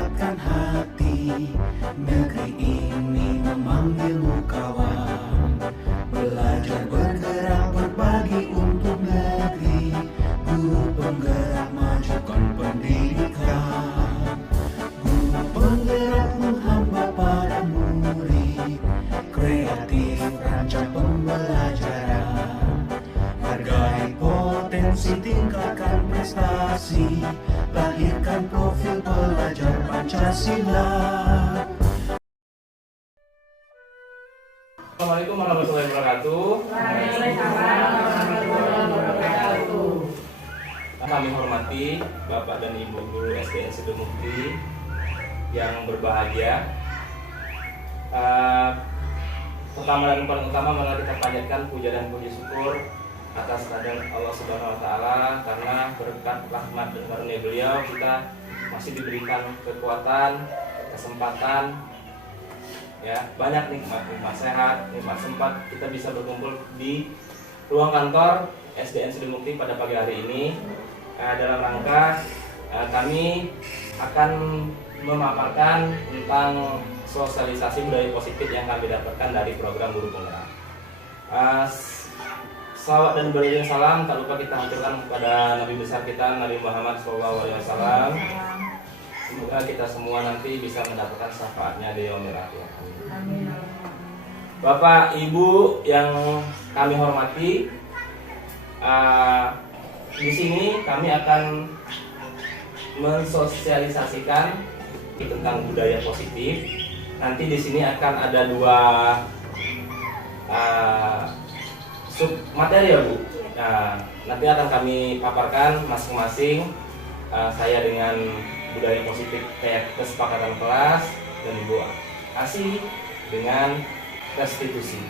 kuatkan hati. Negeri ini memanggilmu kawan. Belajar bergerak berbagi untuk negeri. Guru penggerak majukan pendidikan. Guru penggerak menghamba pada murid. Kreatif rancang pembelajaran. Hargai potensi, tingkatkan prestasi. Lahirkan profil pelajar Pancasila. Assalamualaikum warahmatullahi wabarakatuh. Waalaikumsalam warahmatullahi wabarakatuh. Kami hormati Bapak dan Ibu Guru SDN Sidemukti yang berbahagia. Pertama dan paling utama mari kita panjatkan puja dan puji syukur atas kehadiran Allah Subhanahu wa taala, karena berkat rahmat dan karunia beliau kita masih diberikan kekuatan, kesempatan, ya, banyak nikmat sehat, nikmat sempat kita bisa berkumpul di ruang kantor SDN Sidemukti pada pagi hari ini. Dalam rangka kami akan memaparkan tentang sosialisasi budaya positif yang kami dapatkan dari program Guru Penggerak. Salawat dan beriring salam tak lupa kita haturkan kepada Nabi besar kita, Nabi Muhammad SAW. Semoga kita semua nanti bisa mendapatkan syafaatnya di yaumil akhir. Bapak Ibu yang kami hormati, di sini kami akan mensosialisasikan tentang budaya positif. Nanti di sini akan ada dua sub materi ya Bu. Nah, nanti akan kami paparkan masing-masing. Saya dengan budaya positif kayak kesepakatan kelas, dan Ibu Asih dengan restitusi.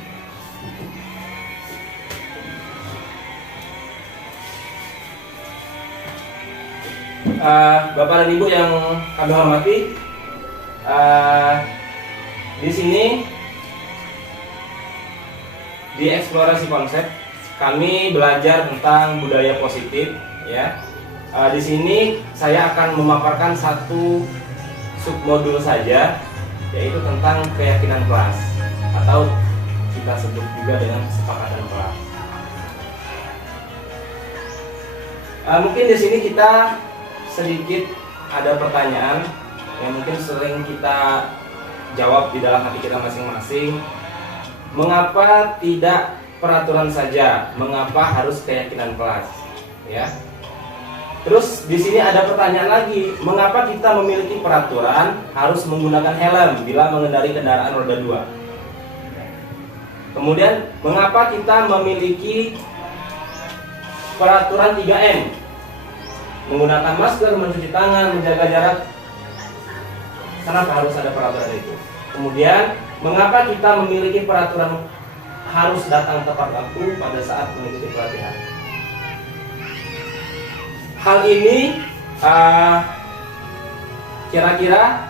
Bapak dan Ibu yang kami hormati, di sini di eksplorasi konsep kami belajar tentang budaya positif, ya. Di sini saya akan memaparkan satu submodul saja, yaitu tentang keyakinan kelas atau kita sebut juga dengan kesepakatan kelas. Mungkin di sini kita sedikit ada pertanyaan yang mungkin sering kita jawab di dalam hati kita masing-masing. Mengapa tidak peraturan saja? Mengapa harus keyakinan kelas? Ya. Terus di sini ada pertanyaan lagi, mengapa kita memiliki peraturan harus menggunakan helm bila mengendarai kendaraan roda 2? Kemudian mengapa kita memiliki peraturan 3M? Menggunakan masker, mencuci tangan, menjaga jarak. Kenapa harus ada peraturan itu? Kemudian mengapa kita memiliki peraturan harus datang tepat waktu pada saat mengikuti pelatihan? Hal ini kira-kira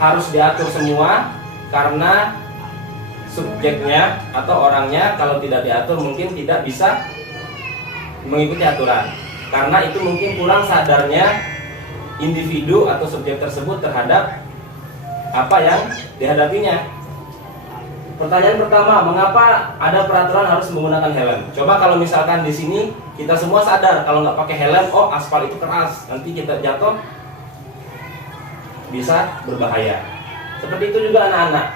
harus diatur semua, karena subjeknya atau orangnya kalau tidak diatur mungkin tidak bisa mengikuti aturan, karena itu mungkin kurang sadarnya individu atau subjek tersebut terhadap apa yang dihadapinya. Pertanyaan pertama, mengapa ada peraturan harus menggunakan helm? Coba kalau misalkan di sini kita semua sadar kalau nggak pakai helm, oh aspal itu keras, nanti kita jatuh bisa berbahaya. Seperti itu juga anak-anak.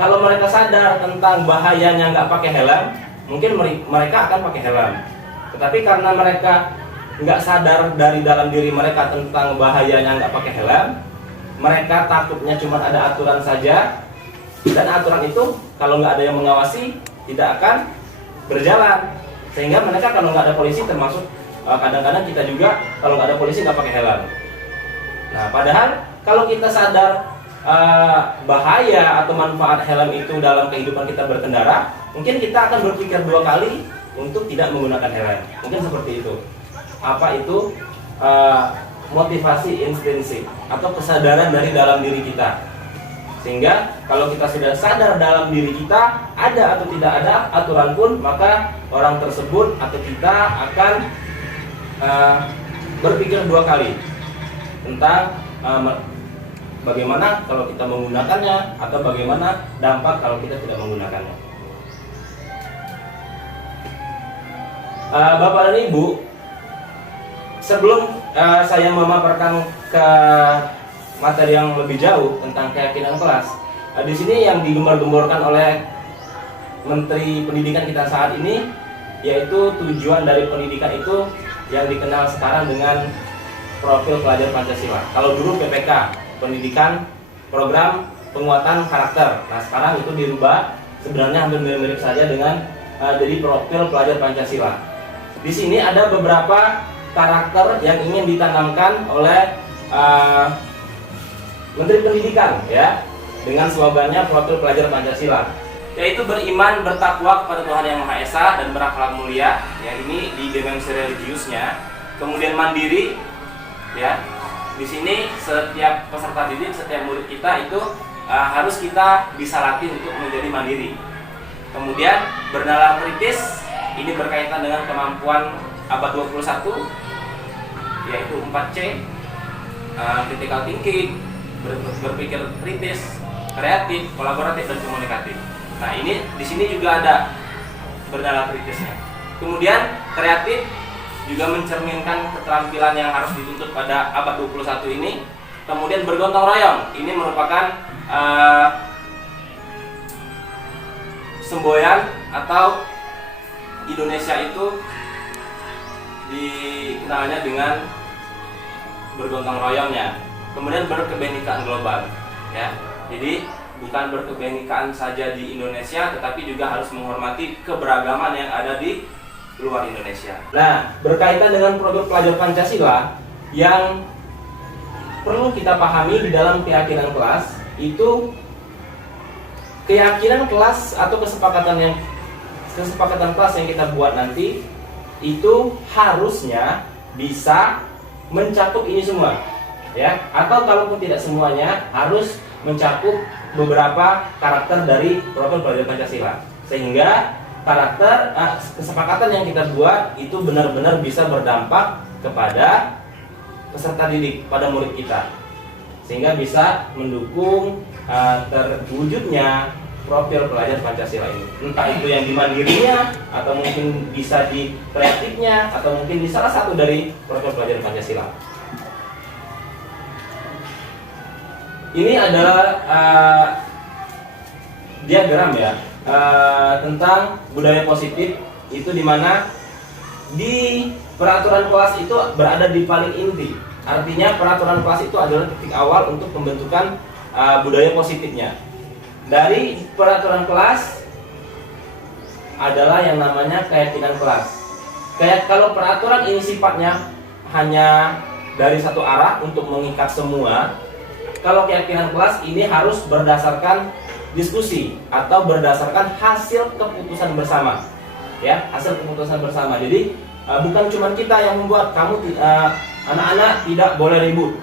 Kalau mereka sadar tentang bahayanya nggak pakai helm, mungkin mereka akan pakai helm. Tetapi karena mereka nggak sadar dari dalam diri mereka tentang bahayanya nggak pakai helm, mereka takutnya cuma ada aturan saja. Dan aturan itu kalau nggak ada yang mengawasi tidak akan berjalan, sehingga mereka kalau nggak ada polisi, termasuk kadang-kadang kita juga kalau nggak ada polisi nggak pakai helm. Nah, padahal kalau kita sadar bahaya atau manfaat helm itu dalam kehidupan kita berkendara, mungkin kita akan berpikir dua kali untuk tidak menggunakan helm. Mungkin seperti itu. Apa itu motivasi intrinsik atau kesadaran dari dalam diri kita? Sehingga kalau kita sudah sadar dalam diri kita ada atau tidak ada aturan pun, maka orang tersebut atau kita akan berpikir dua kali. tentang bagaimana kalau kita menggunakannya atau bagaimana dampak kalau kita tidak menggunakannya. Bapak dan Ibu, sebelum saya memaparkan ke materi yang lebih jauh tentang keyakinan kelas, di sini yang digembar-gemborkan oleh Menteri Pendidikan kita saat ini, yaitu tujuan dari pendidikan itu yang dikenal sekarang dengan profil pelajar Pancasila. Kalau dulu PPK, Pendidikan Program Penguatan Karakter. Nah, sekarang itu dirubah, sebenarnya hampir mirip-mirip saja dengan jadi profil pelajar Pancasila. Di sini ada beberapa karakter yang ingin ditanamkan oleh Menteri Pendidikan, ya, dengan slogannya profil pelajar Pancasila, yaitu beriman, bertakwa kepada Tuhan Yang Maha Esa dan berakhlak mulia, ya, ini di dimensi religiusnya. Kemudian mandiri, ya, di sini setiap peserta didik, setiap murid kita itu harus kita bisa latih untuk menjadi mandiri. Kemudian bernalar kritis, ini berkaitan dengan kemampuan abad 21, yaitu 4C, critical thinking, berpikir kritis, kreatif, kolaboratif, dan komunikatif. Nah, ini di sini juga ada bernalar kritisnya. Kemudian kreatif juga mencerminkan keterampilan yang harus dituntut pada abad 21 ini. Kemudian bergotong royong, ini merupakan semboyan atau Indonesia itu dikenalnya dengan bergotong royongnya. Kemudian berkebenekaan global, ya. Jadi bukan berkebenekaan saja di Indonesia, tetapi juga harus menghormati keberagaman yang ada di luar Indonesia. Nah, berkaitan dengan produk pelajar Pancasila yang perlu kita pahami di dalam keyakinan kelas, itu keyakinan kelas atau kesepakatan kelas yang kita buat nanti itu harusnya bisa mencakup ini semua, ya. Atau kalaupun tidak semuanya, harus mencakup beberapa karakter dari profil pelajar Pancasila, sehingga karakter kesepakatan yang kita buat itu benar-benar bisa berdampak kepada peserta didik, pada murid kita, sehingga bisa mendukung terwujudnya profil pelajar Pancasila ini. Entah itu yang di mandirinya, atau mungkin bisa di kreatifnya, atau mungkin di salah satu dari profil pelajar Pancasila. Ini adalah diagram, ya, tentang budaya positif, itu dimana di peraturan kelas itu berada di paling inti. Artinya peraturan kelas itu adalah titik awal untuk pembentukan budaya positifnya. Dari peraturan kelas adalah yang namanya keyakinan kelas. Kayak kalau peraturan ini sifatnya hanya dari satu arah untuk mengikat semua, kalau keyakinan kelas ini harus berdasarkan diskusi atau berdasarkan hasil keputusan bersama, ya, hasil keputusan bersama. Jadi bukan cuma kita yang membuat, kamu anak-anak tidak boleh ribut,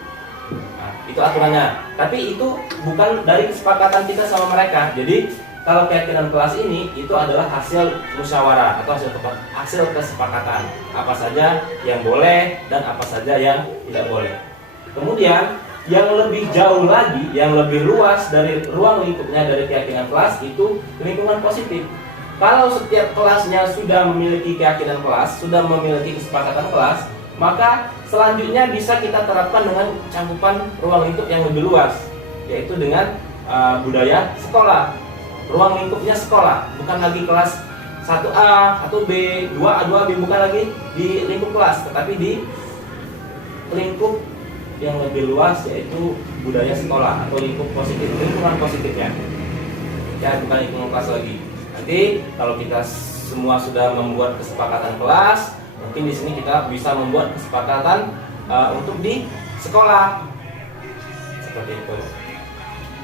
nah, itu aturannya, tapi itu bukan dari kesepakatan kita sama mereka. Jadi kalau keyakinan kelas ini itu adalah hasil musyawarah atau hasil kesepakatan, apa saja yang boleh dan apa saja yang tidak boleh. Kemudian yang lebih jauh lagi, yang lebih luas dari ruang lingkupnya dari keyakinan kelas itu lingkungan positif. Kalau setiap kelasnya sudah memiliki keyakinan kelas, sudah memiliki kesepakatan kelas, maka selanjutnya bisa kita terapkan dengan cakupan ruang lingkup yang lebih luas, yaitu dengan budaya sekolah. Ruang lingkupnya sekolah, bukan lagi kelas 1A, 1B, 2A, 2B, bukan lagi di lingkup kelas, tetapi di lingkup yang lebih luas, yaitu budaya sekolah atau lingkup positif, lingkungan positifnya, ya, bukan lingkungan kelas lagi. Nanti kalau kita semua sudah membuat kesepakatan kelas, mungkin di sini kita bisa membuat kesepakatan untuk di sekolah, seperti itu.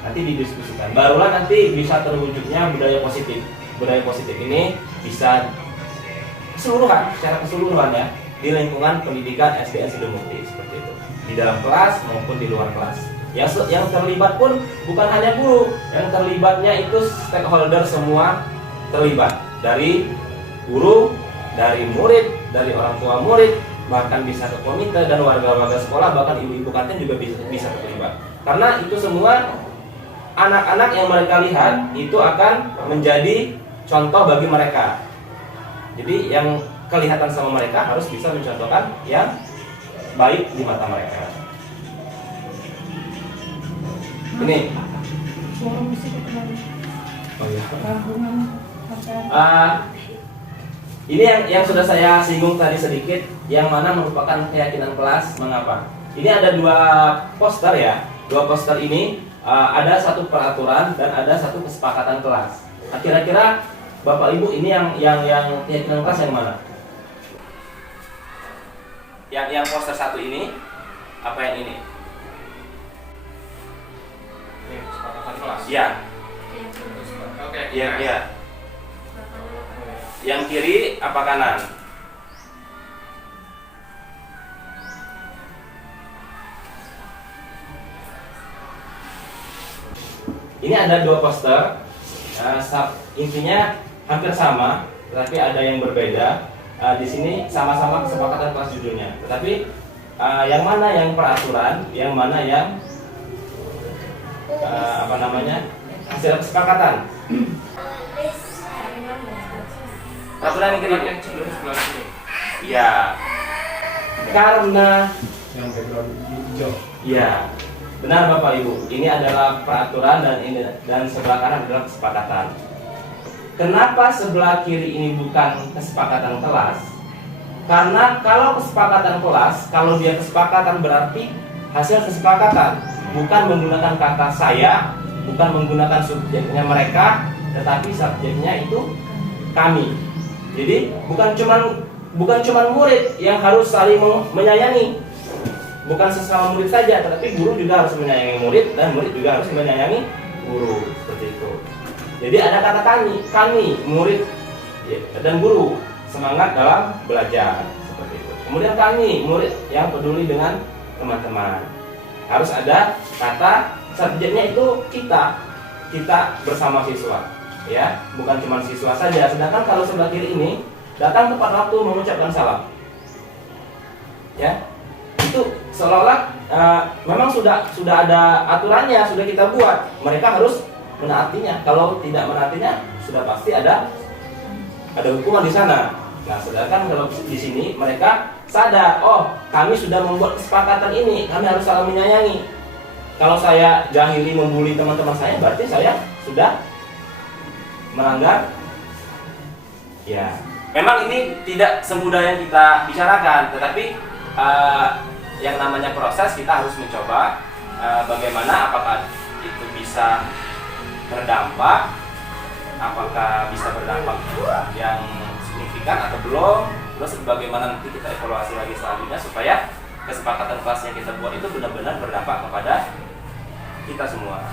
Nanti didiskusikan, barulah nanti bisa terwujudnya budaya positif. Budaya positif ini bisa keseluruhan, secara keseluruhan, ya, di lingkungan pendidikan SDN Sidomukti, seperti itu, di dalam kelas maupun di luar kelas. Yang terlibat pun bukan hanya guru, yang terlibatnya itu stakeholder semua terlibat, dari guru, dari murid, dari orang tua murid, bahkan bisa ke komite, dan warga-warga sekolah, bahkan ibu-ibu kantin juga bisa terlibat. Karena itu semua anak-anak yang mereka lihat itu akan menjadi contoh bagi mereka. Jadi yang kelihatan sama mereka harus bisa mencontohkan yang baik di mata mereka. Ini. Suara musik kembali. Oh iya. Gabungan apa? Ini yang sudah saya singgung tadi sedikit, yang mana merupakan keyakinan kelas. Mengapa? Ini ada dua poster ya. Dua poster ini ada satu peraturan dan ada satu kesepakatan kelas. Nah, kira-kira Bapak Ibu ini yang keyakinan kelas yang mana? Yang poster satu ini apa yang ini? Ini kesepakatan kelas. Ya. Oke. Iya. Yang kiri apa kanan? Ini ada dua poster. Intinya hampir sama, tetapi ada yang berbeda. Di sini sama-sama kesepakatan kelas judulnya. Tetapi yang mana yang peraturan, yang mana yang hasil kesepakatan? Peraturan yang kiri. Yang cenderung sebelah sini. Iya. Karena Yang background hijau. iya. Benar Bapak Ibu. Ini adalah peraturan dan sebelah kanan adalah kesepakatan. Kenapa sebelah kiri ini bukan kesepakatan kelas? Karena kalau kesepakatan kelas, kalau dia kesepakatan berarti hasil kesepakatan, bukan menggunakan kata saya, bukan menggunakan subjeknya mereka, tetapi subjeknya itu kami. Jadi bukan cuman murid yang harus saling menyayangi, bukan sesama murid saja, tetapi guru juga harus menyayangi murid dan murid juga harus menyayangi guru, seperti itu. Jadi ada kata kami murid dan guru semangat dalam belajar, seperti itu. Kemudian kami murid yang peduli dengan teman-teman. Harus ada kata subjeknya itu kita bersama siswa, ya, bukan cuma siswa saja. Sedangkan kalau sebelah kiri ini datang tepat waktu mengucapkan salam, ya, itu seolah-olah memang sudah ada aturannya, sudah kita buat. Mereka harus menaatinya. Kalau tidak menaatinya, sudah pasti ada hukuman di sana. Nah, sedangkan kalau di sini mereka sadar, oh, kami sudah membuat kesepakatan ini, kami harus saling menyayangi. Kalau saya jahili membuli teman-teman saya, berarti saya sudah melanggar. Ya, memang ini tidak semudah yang kita bicarakan, tetapi yang namanya proses kita harus mencoba bagaimana, apakah itu bisa berdampak, apakah bisa berdampak yang signifikan atau belum, terus bagaimana nanti kita evaluasi lagi selanjutnya supaya kesepakatan kelas yang kita buat itu benar-benar berdampak kepada kita semua.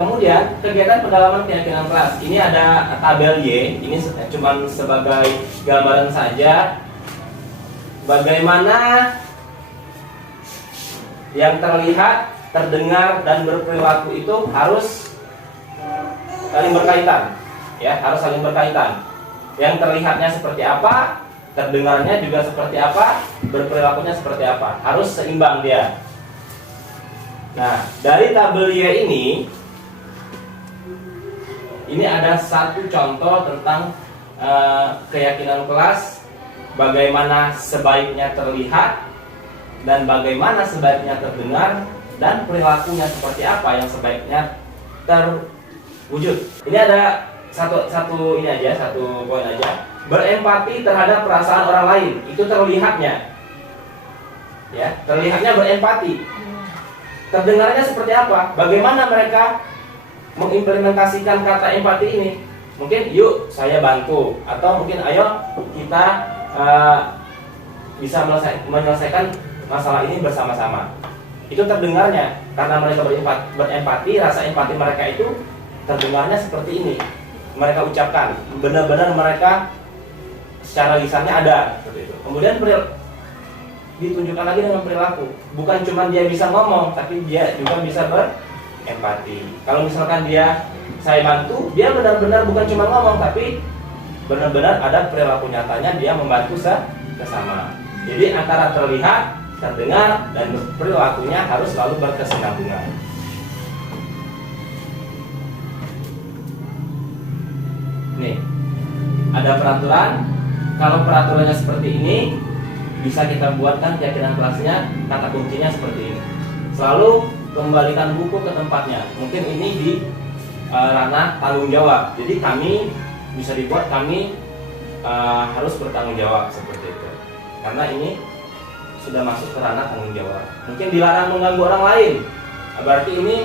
Kemudian kegiatan pendalaman keyakinan kelas, ini ada tabel Y, ini cuma sebagai gambaran saja bagaimana yang terlihat, terdengar, dan berperilaku itu harus saling berkaitan, ya, harus saling berkaitan. Yang terlihatnya seperti apa, terdengarnya juga seperti apa, berperilakunya seperti apa, harus seimbang dia. Nah, dari tabel Y ini ada satu contoh tentang keyakinan kelas, bagaimana sebaiknya terlihat dan bagaimana sebaiknya terdengar, dan perilakunya seperti apa yang sebaiknya terwujud. Ini ada satu ini aja, satu poin aja. Berempati terhadap perasaan orang lain, itu terlihatnya, ya, terlihatnya berempati. Terdengarnya seperti apa? Bagaimana mereka mengimplementasikan kata empati ini? Mungkin yuk saya bantu, atau mungkin ayo kita bisa menyelesaikan masalah ini bersama-sama. Itu terdengarnya, karena mereka berempati, rasa empati mereka itu terdengarnya seperti ini. Mereka ucapkan, benar-benar mereka secara lisannya ada, seperti itu. Kemudian ditunjukkan lagi dengan perilaku. Bukan cuma dia bisa ngomong, tapi dia juga bisa berempati. Kalau misalkan saya bantu, dia benar-benar bukan cuma ngomong, tapi benar-benar ada perilaku nyatanya, dia membantu sesama. Jadi antara terlihat, terdengar, dan perilakunya harus selalu berkesinambungan. Nih, ada peraturan. Kalau peraturannya seperti ini, bisa kita buatkan keyakinan kelasnya, kata kuncinya seperti ini. Selalu kembalikan buku ke tempatnya. Mungkin ini di ranah tanggung jawab. Jadi kami bisa dibuat kami harus bertanggung jawab seperti itu. Karena ini sudah masuk ke ranah tanggung jawab. Mungkin dilarang mengganggu orang lain. Berarti ini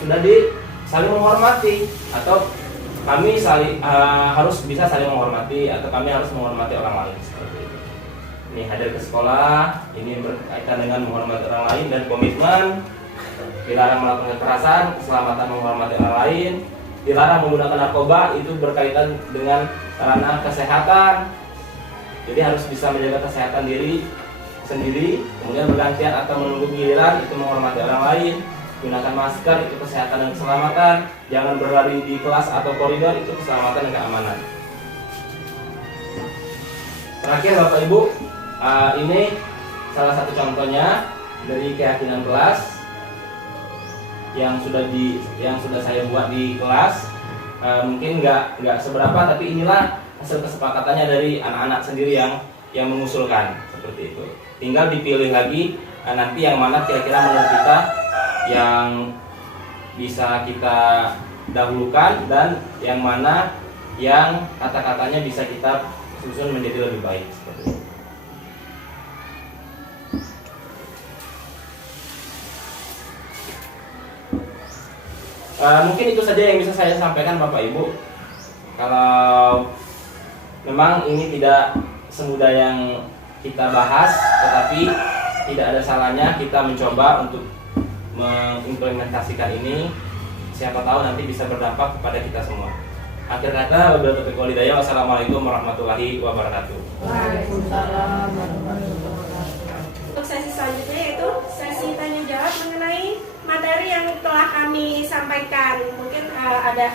sudah saling menghormati, atau kami harus bisa saling menghormati, atau kami harus menghormati orang lain seperti itu. Ini hadir ke sekolah, ini berkaitan dengan menghormati orang lain dan komitmen. Dilarang melakukan kekerasan, keselamatan menghormati orang lain. Dilarang menggunakan narkoba, itu berkaitan dengan sarana kesehatan. Jadi harus bisa menjaga kesehatan diri sendiri, kemudian bergantian atau menunggu giliran, itu menghormati orang lain. Gunakan masker, itu kesehatan dan keselamatan. Jangan berlari di kelas atau koridor, itu keselamatan dan keamanan. Terakhir Bapak Ibu, ini salah satu contohnya dari keyakinan kelas yang sudah saya buat di kelas. Mungkin nggak seberapa, tapi inilah hasil kesepakatannya dari anak-anak sendiri yang mengusulkan seperti itu. Tinggal dipilih lagi nanti yang mana kira-kira menurut kita yang bisa kita dahulukan, dan yang mana yang kata-katanya bisa kita susun menjadi lebih baik seperti itu. Mungkin itu saja yang bisa saya sampaikan Bapak Ibu. Kalau memang ini tidak semudah yang kita bahas, tetapi tidak ada salahnya kita mencoba untuk mengimplementasikan ini. Siapa tahu nanti bisa berdampak kepada kita semua. Akhir kata, wabillahi taufiq wal hidayah. Wassalamualaikum warahmatullahi wabarakatuh. Waalaikumsalam warahmatullahi wabarakatuh. Untuk sesi selanjutnya yaitu sesi tanya jawab mengenai materi yang telah kami sampaikan. Mungkin ada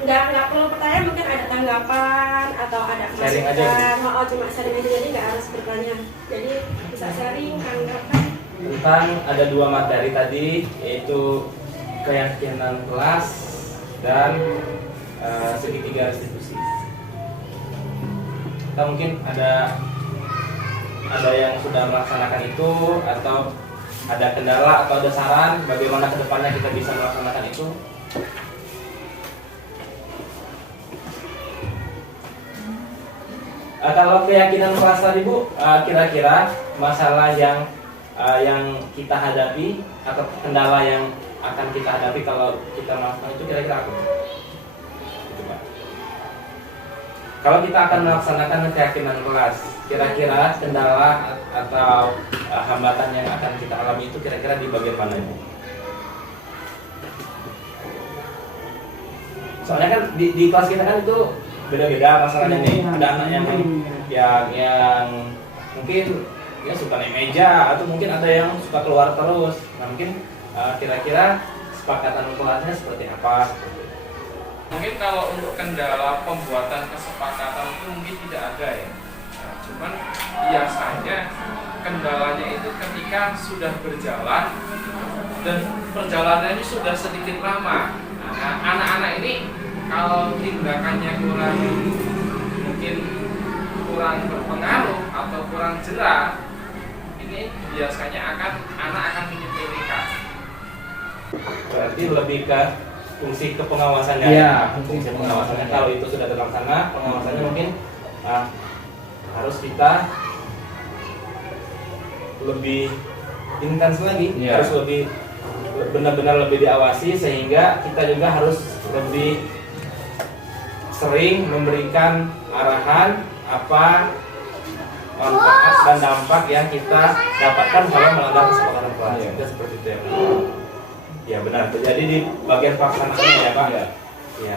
nggak perlu pertanyaan, mungkin ada tanggapan atau ada Sharing aja, masukan. Cuma sharing aja, jadi nggak harus bertanya. Jadi bisa sharing, tanggapan. Tentang ada dua materi tadi, yaitu keyakinan kelas dan segitiga restitusi. Kita mungkin ada yang sudah melaksanakan itu, atau ada kendala atau ada saran bagaimana kedepannya kita bisa melaksanakan itu. Kalau keyakinan kelas tadi Bu, kira-kira masalah yang kita hadapi atau kendala yang akan kita hadapi kalau kita melakukan itu kira-kira apa? Gitu, Pak. Kalau kita akan melaksanakan keyakinan kelas, kira-kira kendala atau hambatan yang akan kita alami itu kira-kira di bagian mana Bu? Soalnya kan di kelas kita kan itu beda-beda masalahnya nih. Ada anak yang mungkin ya suka naik meja, atau mungkin ada yang suka keluar terus. Nah mungkin kira-kira kesepakatan kelasnya seperti apa? Mungkin kalau untuk kendala pembuatan kesepakatan itu mungkin tidak ada ya. Nah, cuman biasanya kendalanya itu ketika sudah berjalan dan perjalanannya sudah sedikit lama. Nah, anak-anak ini kalau tindakannya mungkin kurang berpengaruh atau kurang jerah, ini biasanya anak akan menyepelekan. Berarti lebih ke fungsi kepengawasannya. Iya, fungsi pengawasannya. Kalau itu sudah terlaksana, pengawasannya mungkin harus kita lebih intens lagi, Iya. harus lebih benar-benar lebih diawasi, sehingga kita juga harus lebih sering memberikan arahan apa manfaat dan dampak yang kita dapatkan kalau melanggar kesepakatan kelas. Itu seperti itu ya. Ya benar, terjadi di bagian pelaksanaannya ya Pak. Iya.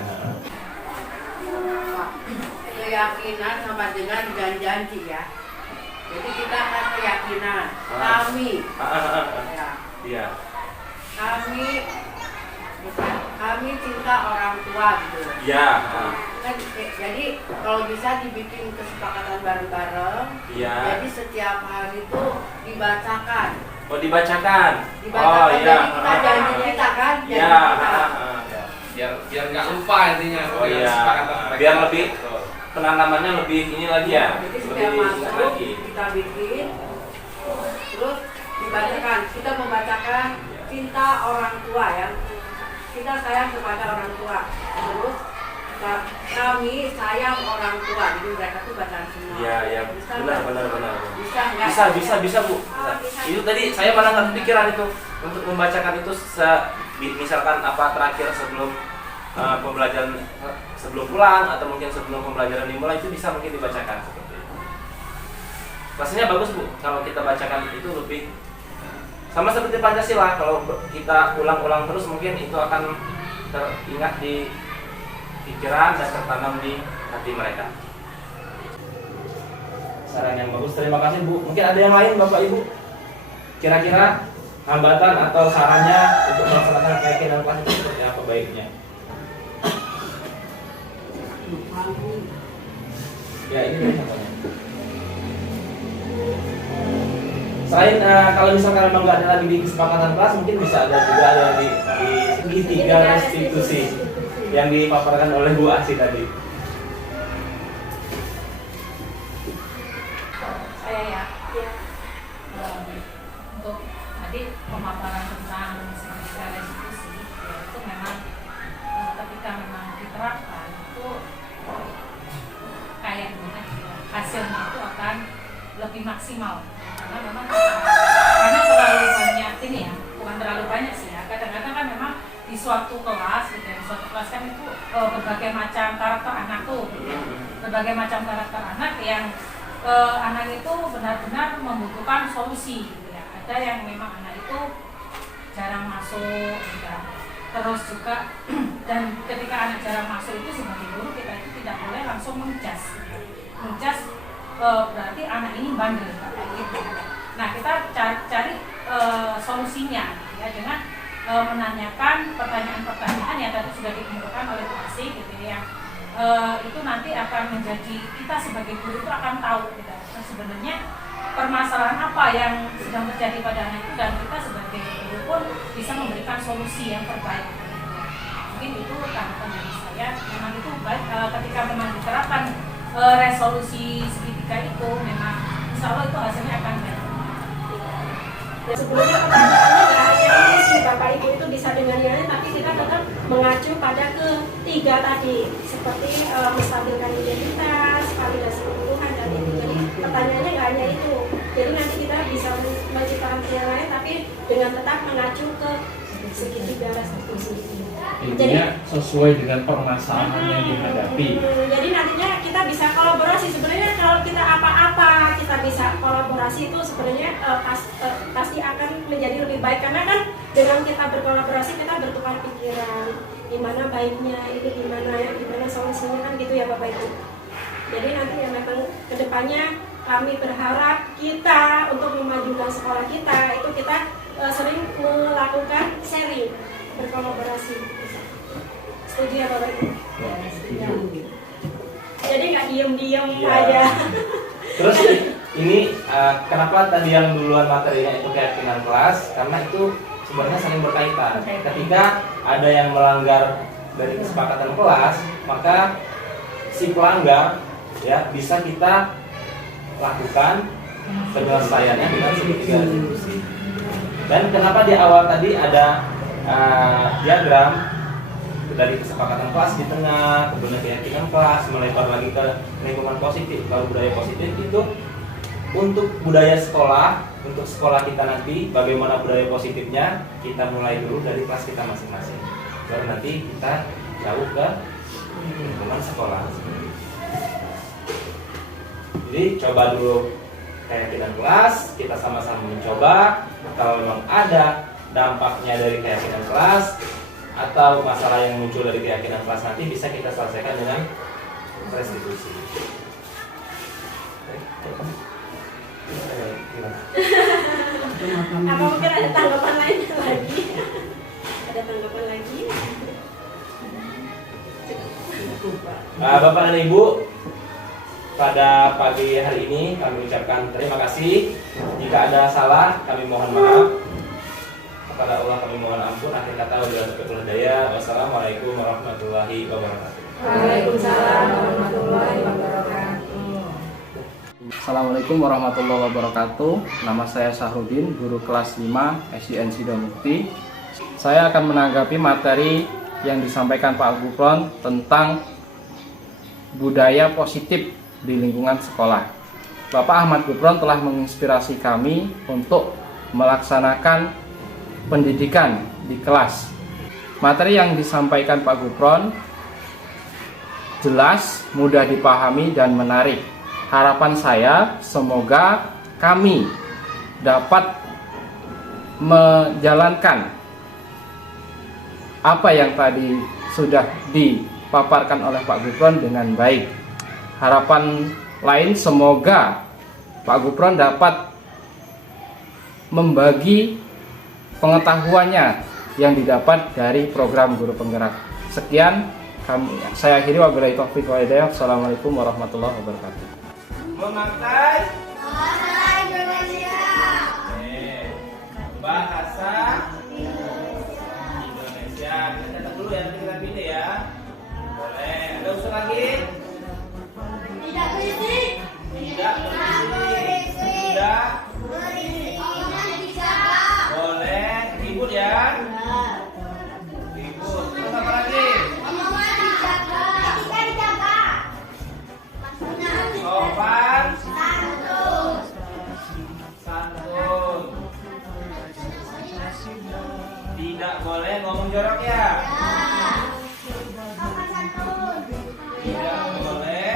Keyakinan sama dengan janji ya. Jadi kita akan keyakinan kami, ya, Iya. kami cinta orang tua gitu. Iya. kan jadi kalau bisa dibikin kesepakatan bareng-bareng. Iya. Jadi setiap hari itu dibacakan. Oh, dibacakan. Dibacakan. Oh, iya. Jadi kita janji kita kan. Janji Iya. kita. Biar nggak lupa intinya. Oh iya. Kesepakatan mereka. Biar lebih penanamannya lebih ini lagi ya. Jadi setiap Lebih masuk lagi. kita bikin, terus dibacakan. Kita membacakan cinta orang tua ya. Kita sayang kepada orang tua. Terus kami sayang orang tua. Jadi mereka tuh bacaan semua. Iya, iya. Bisa Benar, nggak? benar, benar. Bisa nggak? Bisa Bu. Oh, bisa. Itu tadi saya malah nggak kepikiran itu untuk membacakan itu misalkan apa terakhir sebelum pembelajaran sebelum pulang atau mungkin sebelum pembelajaran dimulai itu bisa mungkin dibacakan seperti itu. Rasanya bagus Bu kalau kita bacakan itu lebih sama seperti Pancasila, kalau kita ulang-ulang terus mungkin itu akan teringat di pikiran dan tertanam di hati mereka. Saran yang bagus, terima kasih Bu. Mungkin ada yang lain Bapak Ibu? Kira-kira hambatan atau sarannya untuk melaksanakan keyakinan kelas itu seperti apa baiknya? Ya ini dari contohnya. Selain kalau misalkan memang nggak ada lagi di kesepakatan kelas, mungkin bisa ada juga ada di segitiga restitusi yang dipaparkan oleh Bu Asih tadi. Saya ya. Ya. Untuk tadi pemaparan tentang segitiga restitusi, ya, itu memang ketika memang diterapkan itu kayak gimana ya, hasilnya itu akan lebih maksimal karena memang karena terlalu banyak ini ya, bukan terlalu banyak sih ya, kadang-kadang kan memang di suatu kelas gitu ya, di suatu kelas kan itu berbagai macam karakter anak tuh gitu ya. Berbagai macam karakter anak yang anak itu benar-benar membutuhkan solusi gitu ya. Ada yang memang anak itu jarang masuk gitu ya. Terus juga dan ketika anak jarang masuk itu sebagai guru kita itu tidak boleh langsung menjas gitu. Menjas berarti anak ini bandel gitu. Nah, kita cari solusinya ya dengan menanyakan pertanyaan-pertanyaan yang tadi sudah dikemukakan oleh Bu Asih gitu ya. Itu nanti akan menjadi kita sebagai guru itu akan tahu gitu. Nah, sebenarnya permasalahan apa yang sedang terjadi pada anak itu dan kita sebagai guru pun bisa memberikan solusi yang terbaik. Mungkin itu tanggapan dari saya. Memang itu baik ketika memang diterapkan resolusi segitiga itu memang insya Allah itu hasilnya akan baik. Dan sebelumnya pertanyaannya nggak hanya ini sih Bapak Ibu itu bisa dengan yang lain, tapi kita tetap mengacu pada ketiga tadi seperti menstabilkan identitas, validasi kebutuhan dan itu. Jadi pertanyaannya nggak hanya itu. Jadi nanti kita bisa menciptakan yang lain, tapi dengan tetap mengacu ke segitiga restitusi. Intinya sesuai dengan permasalahan yang dihadapi. Jadi nantinya kita bisa kolaborasi. Sebenarnya kalau kita apa-apa kita bisa kolaborasi itu sebenarnya pasti akan menjadi lebih baik karena kan dengan kita berkolaborasi kita bertukar pikiran gimana baiknya ini gimana solusinya kan gitu ya Bapak Ibu. Jadi nanti ya memang kedepannya kami berharap kita untuk memajukan sekolah kita itu kita sering melakukan sharing berkolaborasi. Setuju ya Bapak Ibu? Jadi nggak diem-diem Ya. aja. Terus ini kenapa tadi yang duluan materinya itu keyakinan kelas? Karena itu sebenarnya saling berkaitan. Ketika ada yang melanggar dari kesepakatan kelas, maka si pelanggar ya bisa kita lakukan penyelesaiannya dengan segitiga restitusi. Dan kenapa di awal tadi ada diagram dari kesepakatan kelas di tengah, kemudian keyakinan kelas, melebar lagi ke lingkungan positif. Kalau budaya positif itu untuk budaya sekolah, untuk sekolah kita nanti, bagaimana budaya positifnya, kita mulai dulu dari kelas kita masing-masing. Baru nanti kita jauh ke lingkungan sekolah. Jadi coba dulu keyakinan kelas, kita sama-sama mencoba. Kalau memang ada dampaknya dari keyakinan kelas atau masalah yang muncul dari keyakinan kelas nanti bisa kita selesaikan dengan restitusi. Apa mungkin ada tanggapan lain lagi? Ada tanggapan lagi? Bapak dan Ibu, pada pagi hari ini kami ucapkan terima kasih. Jika ada salah, kami mohon maaf. Kepada Allah kami mohon ampun. Akhir kata wabillahi taufiq wal hidayah. Wassalamualaikum warahmatullahi wabarakatuh. Waalaikumsalam warahmatullahi wabarakatuh. Assalamualaikum warahmatullahi wabarakatuh. Nama saya Sahrudin, guru kelas 5 SDN Sidomukti. Saya akan menanggapi materi yang disampaikan Pak Gufron tentang budaya positif di lingkungan sekolah. Bapak Ahmad Gufron telah menginspirasi kami untuk melaksanakan pendidikan di kelas. Materi yang disampaikan Pak Gufron jelas, mudah dipahami, dan menarik. Harapan saya semoga kami dapat menjalankan apa yang tadi sudah dipaparkan oleh Pak Gufron dengan baik. Harapan lain semoga Pak Gufron dapat membagi pengetahuannya yang didapat dari program Guru Penggerak. Sekian, saya akhiri, wabillahi taufiq wal hidayah. Assalamualaikum warahmatullahi wabarakatuh. Memakai bahasa Indonesia. Kita catat dulu ya, nanti kita pilih ya. Boleh. Ada usul lagi? Tidak berisik. Tidak berisik. Tidak. Boleh. Ribut ya. Ribut. Terus apa lagi? Sopan. Santun. Tidak boleh ngomong jorok ya. Tidak boleh.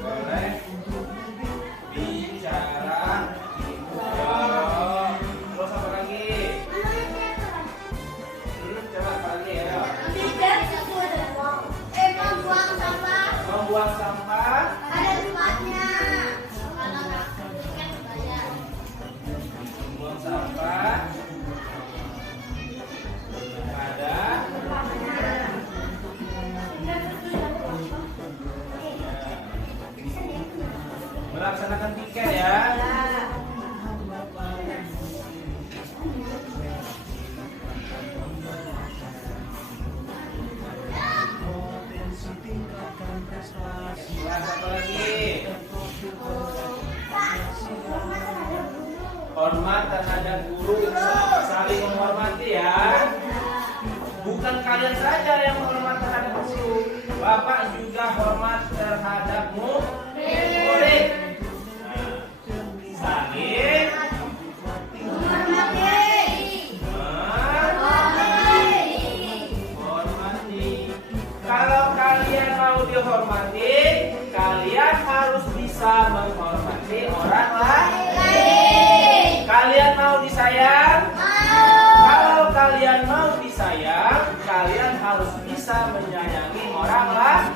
Boleh bicara jorok. Terus apa lagi? Coba apa lagi ya? Membuang sampah. Membuang sampah. Ada. Melaksanakan piket ya. Apa lagi? Hormat terhadap guru, saling menghormati ya. Bukan kalian saja yang hormat terhadap guru, Bapak juga hormat terhadap murid. Saling menghormati. Kalau kalian mau dihormati, kalian harus bisa menghormati orang lain. Kalian mau disayang? Kalau kalian mau disayang, kalian harus bisa menyayangi orang lain.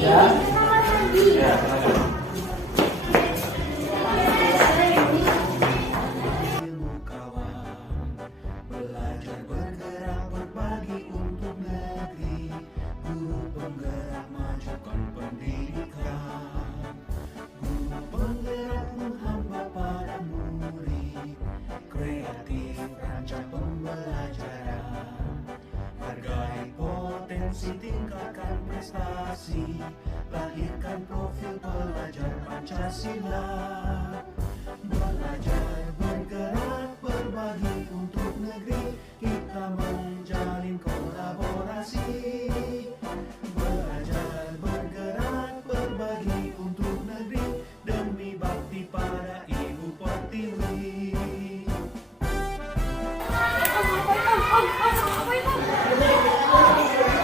Ya. Ya, kenapa? Belajar bergerak berbagi untuk negeri. Guru penggerak majukan pendidikan. Guru penggerak menghamba para murid. Kreatif rancang pembelajaran. Hargai potensi, tingkatkan prestasi. Lahirkan profil pelajar Pancasila. Belajar bergerak berbagi untuk negeri. Kita menjalin kolaborasi. Belajar bergerak berbagi untuk negeri. Demi bakti pada Ibu Pertiwi.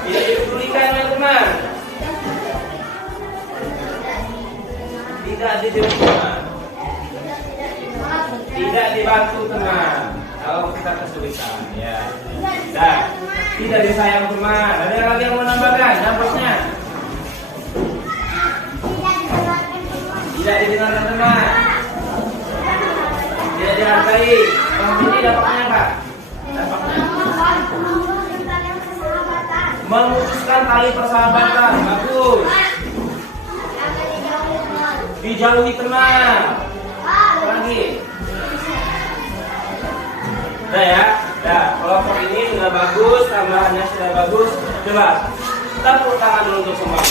Tidak dipedulikan teman-teman. Tidak dibantu. Tidak dibantu teman. Kalau kita kesulitan, ya. tidak disayang teman. Ada lagi yang mau menambahkan? Nampaknya tidak didengarkan teman, tidak dihargai. Paham ini dampaknya apa? Dampaknya memutuskan tali persahabatan. Bagus. Dijauhi teman. Apa lagi? Udah ya. Ya, kelompok ini sudah bagus, tambahannya sudah bagus. Coba tepuk tangan dulu untuk semua.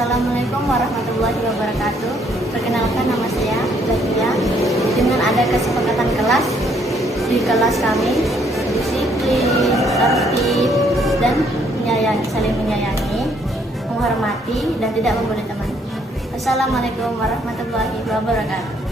Assalamualaikum warahmatullahi wabarakatuh. Perkenalkan, nama saya Zakia. Dengan ada kesepakatan kelas di kelas kami disiplin, tertib, dan saling menyayangi, menghormati, dan tidak membuli teman. Assalamualaikum warahmatullahi wabarakatuh.